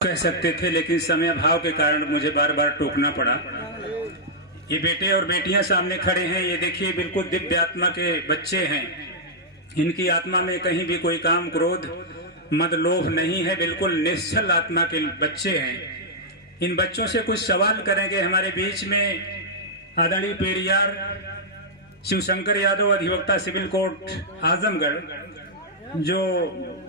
कह सकते थे, लेकिन समय अभाव के कारण मुझे बार बार टोकना पड़ा। ये बेटे और बेटियां सामने खड़े हैं, ये देखिए बिल्कुल दिव्य आत्मा के बच्चे हैं। इनकी आत्मा में कहीं भी कोई काम, क्रोध, मद, लोभ नहीं है, बिल्कुल निश्चल आत्मा के बच्चे हैं। इन बच्चों से कुछ सवाल करेंगे। हमारे बीच में आदरणीय पेरियार शिवशंकर यादव, अधिवक्ता सिविल कोर्ट आजमगढ़, जो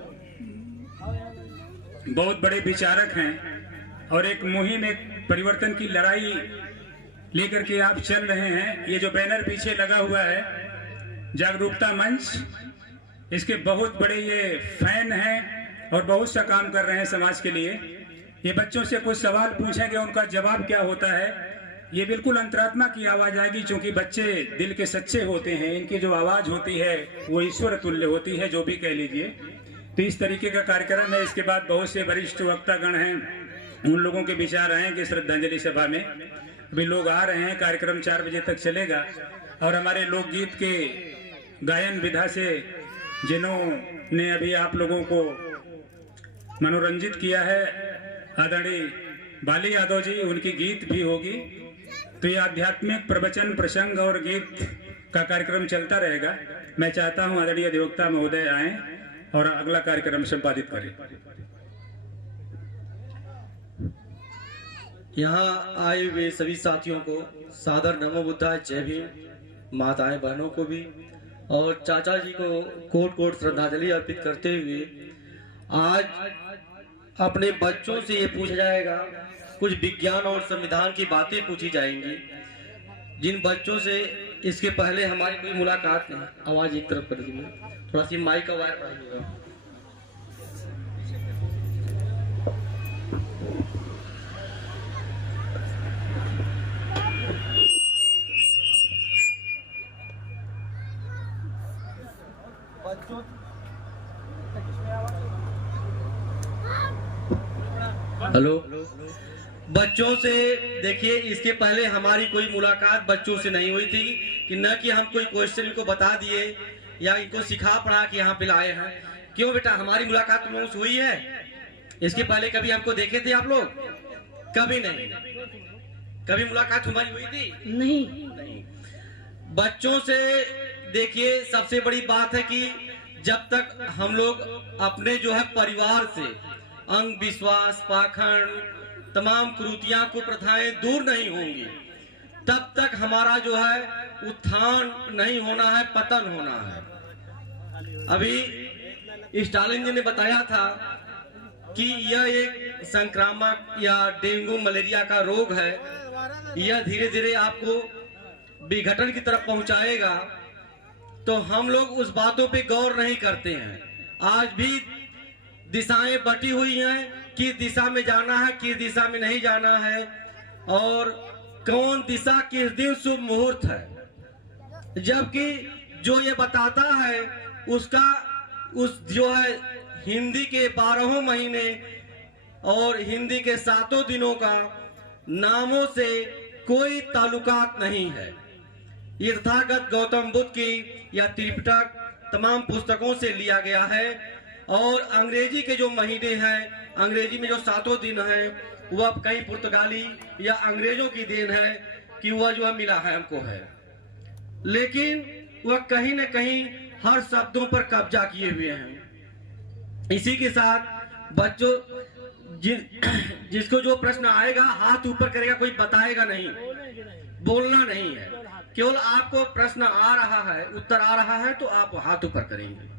बहुत बड़े विचारक हैं और एक मुहिम, एक परिवर्तन की लड़ाई लेकर के आप चल रहे हैं। ये जो बैनर पीछे लगा हुआ है, जागरूकता मंच, इसके बहुत बड़े ये फैन हैं और बहुत सा काम कर रहे हैं समाज के लिए। ये बच्चों से कुछ सवाल पूछेंगे, उनका जवाब क्या होता है, ये बिल्कुल अंतरात्मा की आवाज आएगी, क्योंकि बच्चे दिल के सच्चे होते हैं। इनकी जो आवाज होती है वो ईश्वर तुल्य होती है, जो भी कह लीजिए। तो इस तरीके का कार्यक्रम है। इसके बाद बहुत से वरिष्ठ वक्तागण हैं, उन लोगों के विचार आएंगे श्रद्धांजलि सभा में। अभी लोग आ रहे हैं, कार्यक्रम 4 बजे तक चलेगा। और हमारे लोकगीत के गायन विधा से जिन्होंने अभी आप लोगों को मनोरंजित किया है, आदरणीय बाली यादव जी, उनकी गीत भी होगी। तो ये आध्यात्मिक प्रवचन, प्रसंग और गीत का कार्यक्रम चलता रहेगा। मैं चाहता हूं आदरणीय अधिवक्ता महोदय आए और अगला कार्यक्रम संपादित करें। यहाँ आए हुए सभी साथियों को सादर नमो बुद्धाय, जय भीम। माताएं बहनों को भी और चाचा जी को कोट कोट श्रद्धांजलि अर्पित करते हुए, आज अपने बच्चों से ये पूछा जाएगा, कुछ विज्ञान और संविधान की बातें पूछी जाएंगी। जिन बच्चों से इसके पहले हमारी कोई मुलाकात नहीं। आवाज एक तरफ कर दीजिए, थोड़ा सी माइक का वायर बढ़ाइएगा। हेलो, बच्चों से देखिए, इसके पहले हमारी कोई मुलाकात बच्चों से नहीं हुई थी कि न कि हम कोई क्वेश्चन इनको बता दिए या इनको सिखा पढ़ा कि यहाँ पे लाए हैं। क्यों बेटा, हमारी मुलाकात तुम लोगों से हुई है? इसके पहले कभी हमको देखे थे आप लोग? कभी नहीं। कभी मुलाकात हमारी हुई थी? नहीं। बच्चों से देखिए, सबसे बड़ी बात है कि जब तक हम लोग अपने जो है परिवार से अंधविश्वास, पाखंड, तमाम कुरीतियां, कुप्रथाएं दूर नहीं होंगी, तब तक हमारा जो है उत्थान नहीं होना है, पतन होना है। अभी स्टालिन जी ने बताया था कि यह एक संक्रामक या डेंगू मलेरिया का रोग है। यह धीरे धीरे आपको विघटन की तरफ पहुंचाएगा। तो हम लोग उस बातों पे गौर नहीं करते हैं। आज भी दिशाएं बटी हुई हैं, किस दिशा में जाना है, किस दिशा में नहीं जाना है, और कौन दिशा किस दिन शुभ मुहूर्त है। जबकि जो ये बताता है उसका, उस जो है हिंदी के 12 महीने और हिंदी के 7 दिनों का नामों से कोई ताल्लुकात नहीं है। ये तथागत गौतम बुद्ध की या त्रिपिटक तमाम पुस्तकों से लिया गया है। और अंग्रेजी के जो महीने हैं, अंग्रेजी में जो 7 दिन है, वह कहीं पुर्तगाली या अंग्रेजों की देन है कि वह जो है मिला है हमको है। लेकिन वह कहीं न कहीं हर शब्दों पर कब्जा किए हुए हैं। इसी के साथ बच्चों, जिसको जो प्रश्न आएगा हाथ ऊपर करेगा, कोई बताएगा नहीं, बोलना नहीं है। केवल आपको प्रश्न आ रहा है, उत्तर आ रहा है तो आप हाथ ऊपर करेंगे।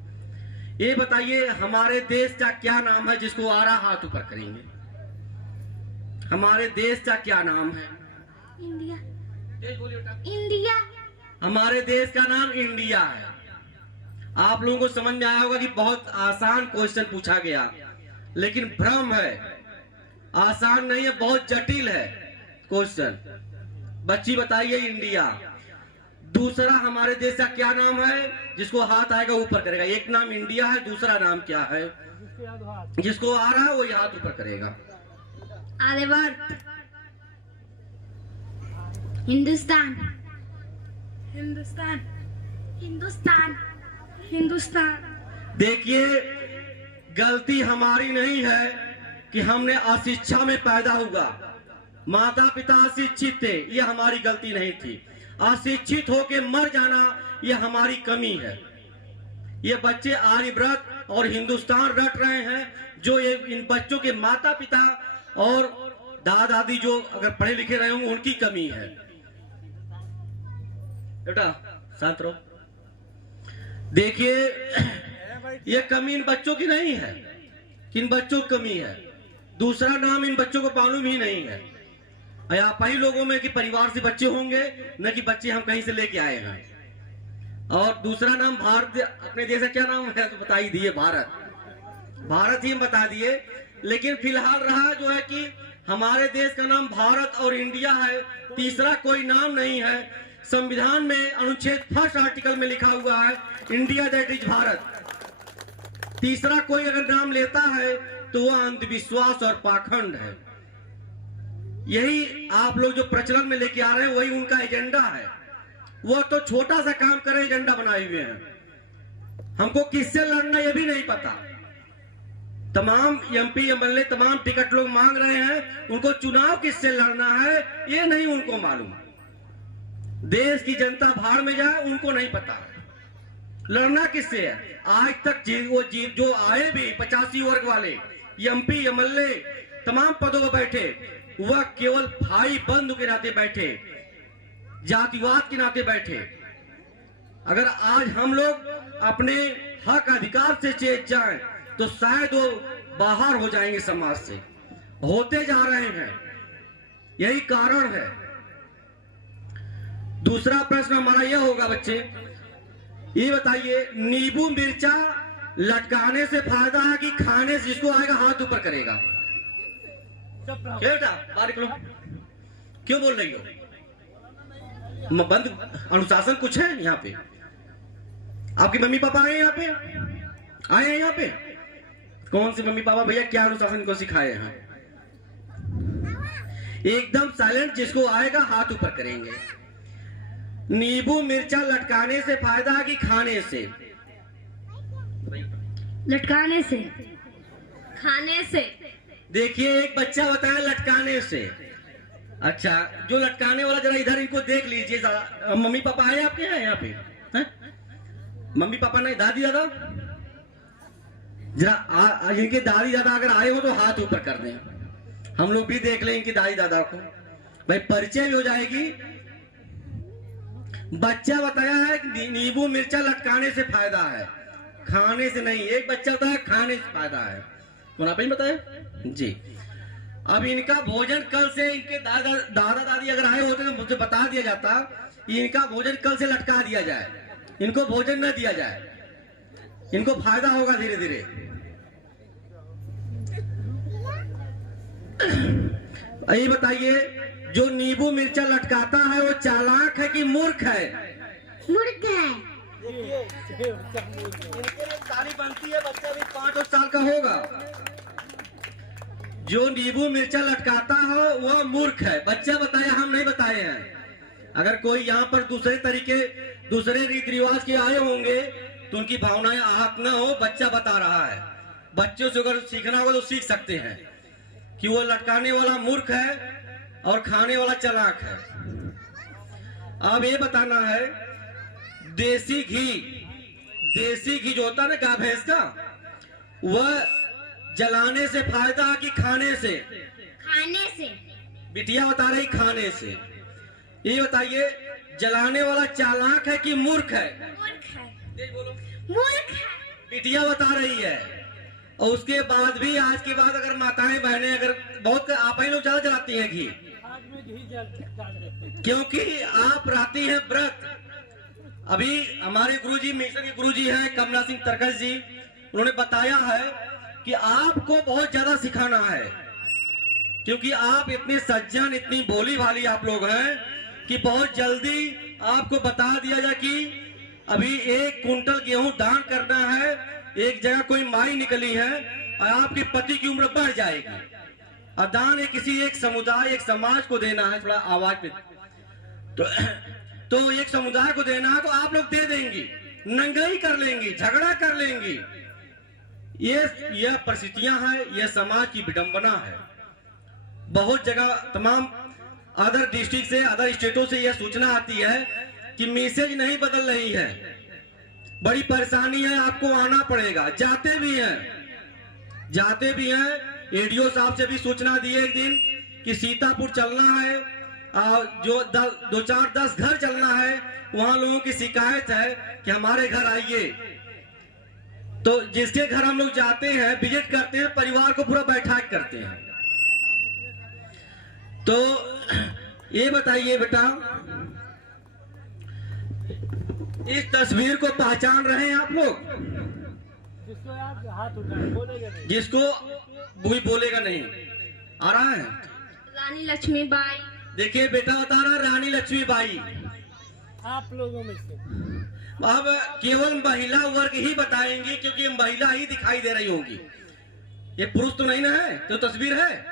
ये बताइए, हमारे देश का क्या नाम है? जिसको आ रहा हाथ ऊपर करेंगे। हमारे देश का क्या नाम है? इंडिया। इंडिया। हमारे देश का नाम इंडिया है। आप लोगों को समझ में आया होगा कि बहुत आसान क्वेश्चन पूछा गया, लेकिन भ्रम है। आसान नहीं है, बहुत जटिल है क्वेश्चन। बच्ची बताइए, इंडिया। दूसरा, हमारे देश का क्या नाम है? जिसको हाथ आएगा ऊपर करेगा। एक नाम इंडिया है, दूसरा नाम क्या है? जिसको आ रहा है वो हाथ ऊपर करेगा। आर्यभट्ट। हिंदुस्तान। हिंदुस्तान। हिंदुस्तान। हिंदुस्तान। देखिए, गलती हमारी नहीं है, कि हमने अशिक्षा में पैदा हुआ, माता पिता अशिक्षित थे, ये हमारी गलती नहीं थी। अशिक्षित होके मर जाना ये हमारी कमी है। ये बच्चे आर्यव्रत और हिंदुस्तान रट रहे हैं, जो ये इन बच्चों के माता पिता और दादा दादी जो अगर पढ़े लिखे रहे होंगे उनकी कमी है। बेटा शांत रहो। देखिए ये कमी इन बच्चों की नहीं है, किन बच्चों की कमी है। दूसरा नाम इन बच्चों को मालूम ही नहीं है। आप ही लोगों में कि परिवार से बच्चे होंगे, न कि बच्चे हम कहीं से लेके आए हैं। और दूसरा नाम भारत, अपने देश का क्या नाम है तो बता ही दिए, भारत ही हम बता दिए। लेकिन फिलहाल रहा जो है कि हमारे देश का नाम भारत और इंडिया है, तीसरा कोई नाम नहीं है। संविधान में अनुच्छेद 1 आर्टिकल में लिखा हुआ है इंडिया दैट इज भारत। तीसरा कोई अगर नाम लेता है तो वह अंधविश्वास और पाखंड है। यही आप लोग जो प्रचलन में लेके आ रहे हैं वही उनका एजेंडा है। वो तो छोटा सा काम करे एजेंडा बनाए हुए हैं। हमको किससे लड़ना ये भी नहीं पता। तमाम एमपी एमएलए तमाम टिकट लोग मांग रहे हैं, उनको चुनाव किससे लड़ना है ये नहीं उनको मालूम। देश की जनता भाड़ में जाए उनको नहीं पता लड़ना किससे है। आज तक जो आए भी 85 वर्ग वाले एमपी एमएलए तमाम पदों पर बैठे, वह केवल भाई बंधु के नाते बैठे, जातिवाद के नाते बैठे। अगर आज हम लोग अपने हक अधिकार से चेत जाएं तो शायद वो बाहर हो जाएंगे समाज से, होते जा रहे हैं, यही कारण है। दूसरा प्रश्न हमारा यह होगा बच्चे, ये बताइए नींबू मिर्चा लटकाने से फायदा है कि खाने से जिसको आएगा हाथ ऊपर करेगा? बेटा बारीक लो, क्यों बोल रही हो? बंद अनुशासन कुछ है यहाँ पे? आपके मम्मी पापा आए यहाँ पे? आए हैं यहाँ पे? कौन से मम्मी पापा भैया क्या अनुशासन को सिखाए हैं? एकदम साइलेंट, जिसको आएगा हाथ ऊपर करेंगे। नींबू मिर्चा लटकाने से फायदा है कि खाने से? लटकाने से। खाने से। देखिए एक बच्चा बताया लटकाने से। अच्छा, जो लटकाने वाला जरा इधर इनको देख लीजिए। मम्मी पापा आए आपके यहाँ पे? है? मम्मी पापा नहीं, दादी दादा जरा इनके दादी दादा अगर आए हो तो हाथ ऊपर कर दें, हम लोग भी देख लें इनकी दादी दादा को, भाई परिचय भी हो जाएगी। बच्चा बताया है कि नींबू मिर्चा लटकाने से फायदा है, खाने से नहीं। एक बच्चा बताया खाने से फायदा है, कौन आप ही बताया जी। अब इनका भोजन कल से, इनके दादा दादी अगर आए होते तो मुझे बता दिया जाता कि इनका भोजन कल से लटका दिया जाए, इनको भोजन न दिया जाए, इनको फायदा होगा धीरे धीरे। ये बताइए जो नींबू मिर्चा लटकाता है वो चालाक है कि मूर्ख है? मूर्ख है। सारी बनती है, बच्चा भी 5 साल का होगा। जो नींबू मिर्चा लटकाता हो वह मूर्ख है। बच्चा बताया, हम नहीं बताए हैं। अगर कोई यहाँ पर दूसरे तरीके, दूसरे रीति रिवाज के आए होंगे तो उनकी भावनाएं आहत न हो, बच्चा बता रहा है। बच्चों से अगर सीखना होगा तो सीख सकते हैं कि वो लटकाने वाला मूर्ख है और खाने वाला चालाक है। अब ये बताना है देसी घी जो होता है ना गाय भैंस का, वह जलाने से फायदा है कि खाने से? खाने से। बिटिया बता रही खाने से। ये बताइए जलाने वाला चालाक है कि मूर्ख है? मूर्ख है। बोलो। मूर्ख है। बिटिया बता रही है। और उसके बाद भी आज के बाद अगर माताएं बहनें अगर बहुत आप ही लोग ज्यादा जलाती हैं घी, क्योंकि आप रहती हैं व्रत। अभी हमारे गुरुजी, मिशन के गुरुजी हैं कमला सिंह तरकस जी, उन्होंने बताया है कि आपको बहुत ज्यादा सिखाना है, क्योंकि आप इतने सज्जन, इतनी भोली भाली आप लोग हैं कि बहुत जल्दी आपको बता दिया जाए कि अभी 1 कुंटल गेहूं दान करना है, एक जगह कोई माई निकली है और आपके पति की उम्र बढ़ जाएगी, और दान किसी एक समुदाय, एक समाज को देना है। थोड़ा आवाज पे तो एक समुदाय को देना है तो आप लोग दे देंगी, नंगाई कर लेंगी, झगड़ा कर लेंगी। ये परिस्थितियां हैं, ये समाज की विडंबना है। बहुत जगह तमाम अदर डिस्ट्रिक्ट से, अदर स्टेटों से यह सूचना आती है कि मैसेज नहीं बदल रही है, बड़ी परेशानी है, आपको आना पड़ेगा। जाते भी हैं। एडीओ साहब से भी सूचना दी है एक दिन कि सीतापुर चलना है, जो 2-4-10 घर चलना है, वहां लोगों की शिकायत है कि हमारे घर आइए। तो जिसके घर हम लोग जाते हैं, विजिट करते हैं, परिवार को पूरा बैठक करते हैं। तो ये बताइए बेटा, इस तस्वीर को पहचान रहे हैं आप लोग? जिसको आप हाथ उठाएं बोलेगा नहीं, जिसको कोई बोलेगा नहीं। आ रहा है? रानी लक्ष्मीबाई। देखिए बेटा बता रहा, रानी लक्ष्मीबाई। आप लोगों में से अब केवल महिला वर्ग ही बताएंगे, क्योंकि महिला ही दिखाई दे रही होगी। ये पुरुष तो नहीं ना है, तो तस्वीर है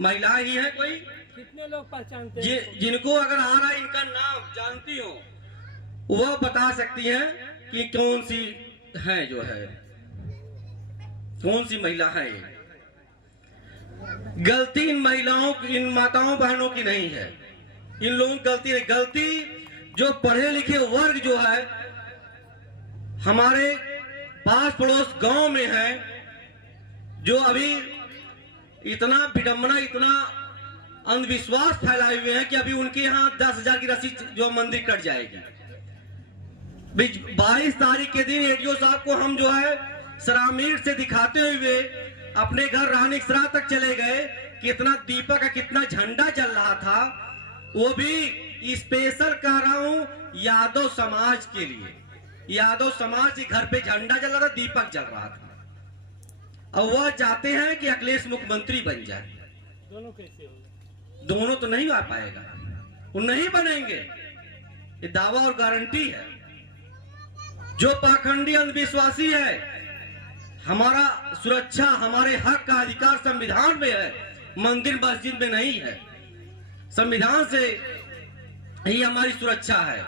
महिला ही है। कोई कितने लोग पहचानते हैं? जिनको अगर आ रहा है इनका नाम जानती हो, वह बता सकती है कि कौन सी है, जो है कौन सी महिला है। गलती इन महिलाओं, इन माताओं बहनों की नहीं है, इन लोगों की गलती नहीं। गलती जो पढ़े लिखे वर्ग जो है हमारे पास पड़ोस गांव में है, जो अभी इतना विडंबना, इतना अंधविश्वास फैलाए हुए हैं कि अभी उनके यहाँ 10,000 की रसीद जो मंदिर कट जाएगी। 22 तारीख के दिन एडीओ साहब को हम जो है सरामीर से दिखाते हुए अपने घर रानीसरा तक चले गए। कितना दीपक का कितना झंडा जल रहा था, वो भी स्पेशल कह रहा हूं यादव समाज के लिए। यादव समाज के घर पे झंडा जल रहा था, दीपक जल रहा था। अब वह चाहते हैं कि अखिलेश मुख्यमंत्री बन जाए। दोनों कैसे होगा? दोनों तो नहीं आ पाएगा, वो नहीं बनेंगे, ये दावा और गारंटी है। जो पाखंडी अंधविश्वासी है, हमारा सुरक्षा, हमारे हक का अधिकार संविधान में है, मंदिर मस्जिद में नहीं है। संविधान से ही हमारी सुरक्षा है,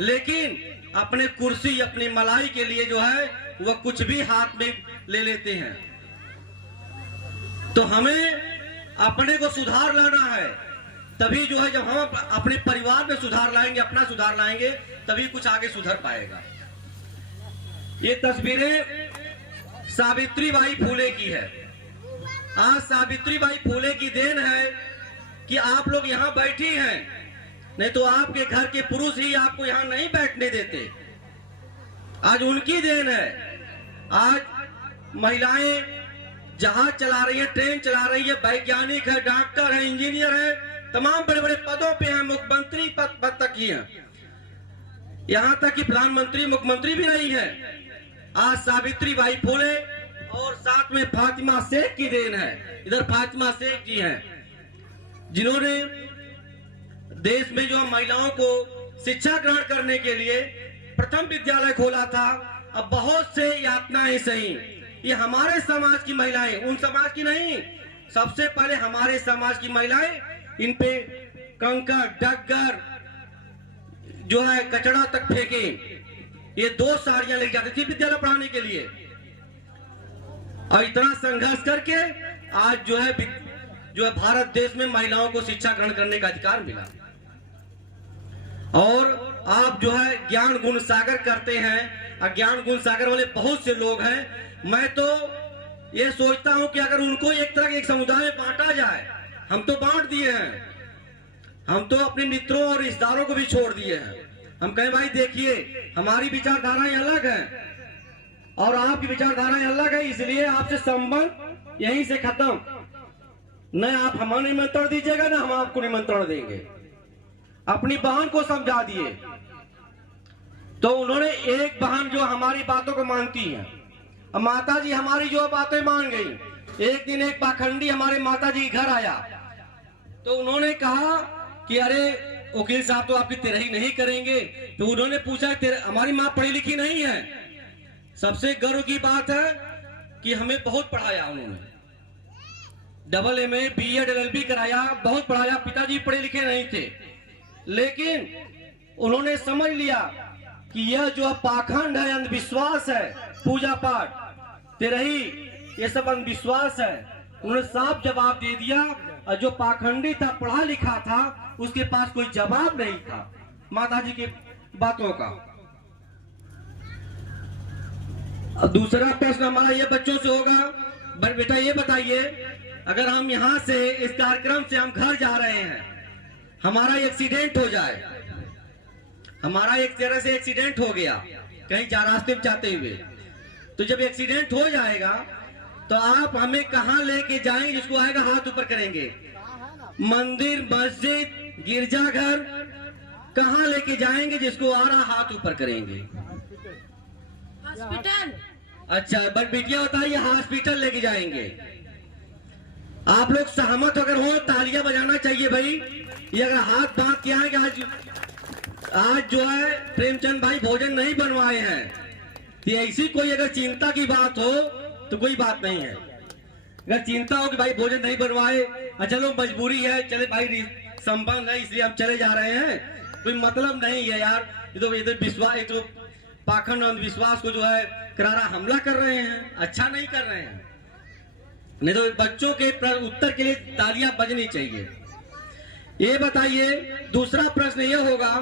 लेकिन अपने कुर्सी, अपनी मलाई के लिए जो है वह कुछ भी हाथ में ले लेते हैं। तो हमें अपने को सुधार लाना है, तभी जो है जब हम अपने परिवार में सुधार लाएंगे, अपना सुधार लाएंगे, तभी कुछ आगे सुधर पाएगा। ये तस्वीरें सावित्रीबाई फूले की है। आज सावित्रीबाई फूले की देन है कि आप लोग यहाँ बैठी हैं, नहीं तो आपके घर के पुरुष ही आपको यहाँ नहीं बैठने देते। आज उनकी देन है। आज महिलाएं जहाज चला रही है, ट्रेन चला रही है, वैज्ञानिक है, डॉक्टर है, इंजीनियर है, तमाम बड़े बड़े पदों पे हैं, मुख्यमंत्री पद तक ही हैं, यहाँ तक कि प्रधानमंत्री, मुख्यमंत्री भी नहीं है। आज सावित्रीबाई फूले और साथ में फातिमा शेख की देन है। इधर फातिमा शेख जी हैं, जिन्होंने देश में जो महिलाओं को शिक्षा ग्रहण करने के लिए प्रथम विद्यालय खोला था। अब बहुत से यातनाएं सही, ये हमारे समाज की महिलाएं, उन समाज की नहीं, सबसे पहले हमारे समाज की महिलाएं इन पे कंकड़, डग्गर जो है कचड़ा तक फेंके। ये 2 साड़ियां लेके जाती थी विद्यालय पढ़ाने के लिए, और इतना संघर्ष करके आज जो है भारत देश में महिलाओं को शिक्षा ग्रहण करने का अधिकार मिला। और आप जो है ज्ञान गुण सागर करते हैं, अज्ञान गुण सागर वाले बहुत से लोग हैं। मैं तो ये सोचता हूं कि अगर उनको एक तरह के एक समुदाय में बांटा जाए, हम तो बांट दिए हैं, हम तो अपने मित्रों और रिश्तेदारों को भी छोड़ दिए हैं। हम कहें भाई देखिए हमारी विचारधाराएं अलग हैं और आपकी विचारधाराएं अलग है, इसलिए आपसे संबंध यहीं से खत्म। न आप हमें निमंत्रण दीजिएगा, न हम आपको निमंत्रण देंगे। अपनी बहन को समझा दिए, तो उन्होंने एक बहन जो हमारी बातों को मानती है, अब माता जी हमारी जो बातें मान गई। एक दिन एक पाखंडी हमारे माता जी घर आया, तो उन्होंने कहा कि अरे वकील साहब तो आपकी तेरही नहीं करेंगे। तो उन्होंने पूछा हमारी माँ पढ़ी लिखी नहीं है। सबसे गर्व की बात है कि हमें बहुत पढ़ाया उन्होंने, AA, BEd, LLB कराया, बहुत पढ़ाया। पिताजी पढ़े लिखे नहीं थे, लेकिन उन्होंने समझ लिया कि यह जो पाखंड है, अंधविश्वास है, पूजा पाठ, तेरही, ये सब अंधविश्वास है। उन्होंने साफ जवाब दे दिया, और जो पाखंडी था, पढ़ा लिखा था, उसके पास कोई जवाब नहीं था माता जी की बातों का। अब दूसरा प्रश्न हमारा ये बच्चों से होगा, बेटा ये बताइए, अगर हम यहाँ से इस कार्यक्रम से हम घर जा रहे हैं, हमारा एक्सीडेंट हो जाए, हमारा एक तरह से एक्सीडेंट हो गया कहीं जा रास्ते में जाते हुए, तो जब एक्सीडेंट हो जाएगा तो आप हमें कहाँ लेके जाएंगे? जिसको आएगा हाथ ऊपर करेंगे। मंदिर, मस्जिद, गिरजाघर, कहाँ लेके जाएंगे? जिसको आ रहा हाथ ऊपर करेंगे। हॉस्पिटल। अच्छा, बट बेटिया बताइए, हॉस्पिटल लेके जाएंगे। आप लोग सहमत अगर हो तालियां बजाना चाहिए भाई। ये अगर हाथ बांध के आए कि आज जो है प्रेमचंद भाई भोजन नहीं बनवाए हैं, तो ऐसी कोई अगर चिंता की बात हो तो कोई बात नहीं है। अगर चिंता हो कि भाई भोजन नहीं बनवाए, चलो मजबूरी है, चले भाई संबंध है इसलिए हम चले जा रहे हैं, कोई मतलब नहीं है यार। ये तो विश्वास, ये तो पाखंड अंधविश्वास को जो है करारा हमला कर रहे हैं, अच्छा नहीं कर रहे हैं। नहीं तो बच्चों के उत्तर के लिए तालियां बजनी चाहिए। ये बताइए, दूसरा प्रश्न ये होगा,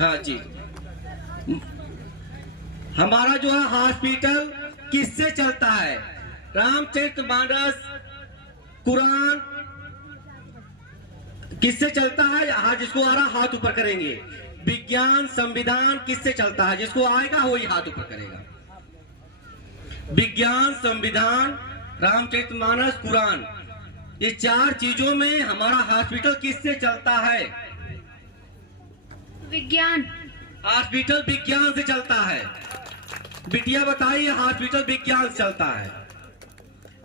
हाँ जी, हमारा जो है हॉस्पिटल किससे चलता है? रामचरितमानस, कुरान, किससे चलता है? हाँ, जिसको आ रहा हाथ ऊपर करेंगे। विज्ञान, संविधान किससे चलता है? जिसको आएगा वही हाथ ऊपर करेगा। विज्ञान, संविधान, रामचरितमानस, कुरान, ये चार चीजों में हमारा हॉस्पिटल किससे चलता है? विज्ञान। हॉस्पिटल विज्ञान से चलता है। बिटिया बताइए, हॉस्पिटल विज्ञान से चलता है।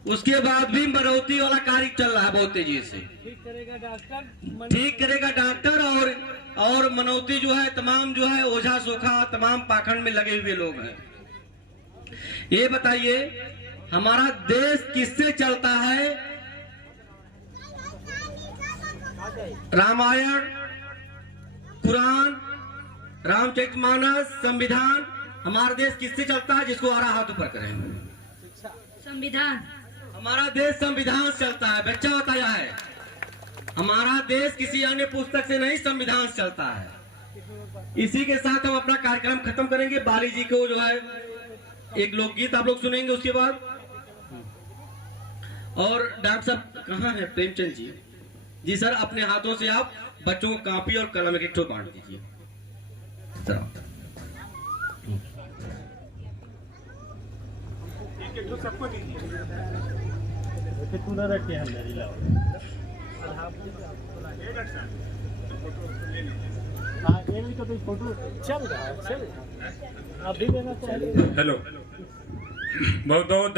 उसके बाद भी मनौती वाला कार्य चल रहा है बहुत तेजी से। ठीक करेगा डॉक्टर, ठीक करेगा डॉक्टर, और मनौती जो है तमाम जो है ओझा सोखा तमाम पाखंड में लगे हुए लोग हैं। ये बताइए, हमारा देश किससे चलता है? रामायण, कुरान, रामचरितमानस, संविधान, हमारा देश किससे चलता है? जिसको आ रहा हाथ ऊपर करेंगे। संविधान। हमारा देश संविधान से चलता है। बच्चा बताया है, हमारा देश किसी अन्य पुस्तक से नहीं, संविधान से चलता है। इसी के साथ हम अपना कार्यक्रम खत्म करेंगे। बाली जी को जो है एक लोकगीत आप लोग सुनेंगे उसके बाद। और डॉक्टर साहब कहाँ है? प्रेमचंद जी। जी सर, अपने हाथों से आप बच्चों को कॉपी और कलम एक ठो बांट दीजिए। सबको दीजिए। तू ना रखे हम मेरी लाओ। हाँ, ये भी तो फोटो चल रहा है, चल अभी लेना चाहिए। हेलो, बहुत बहुत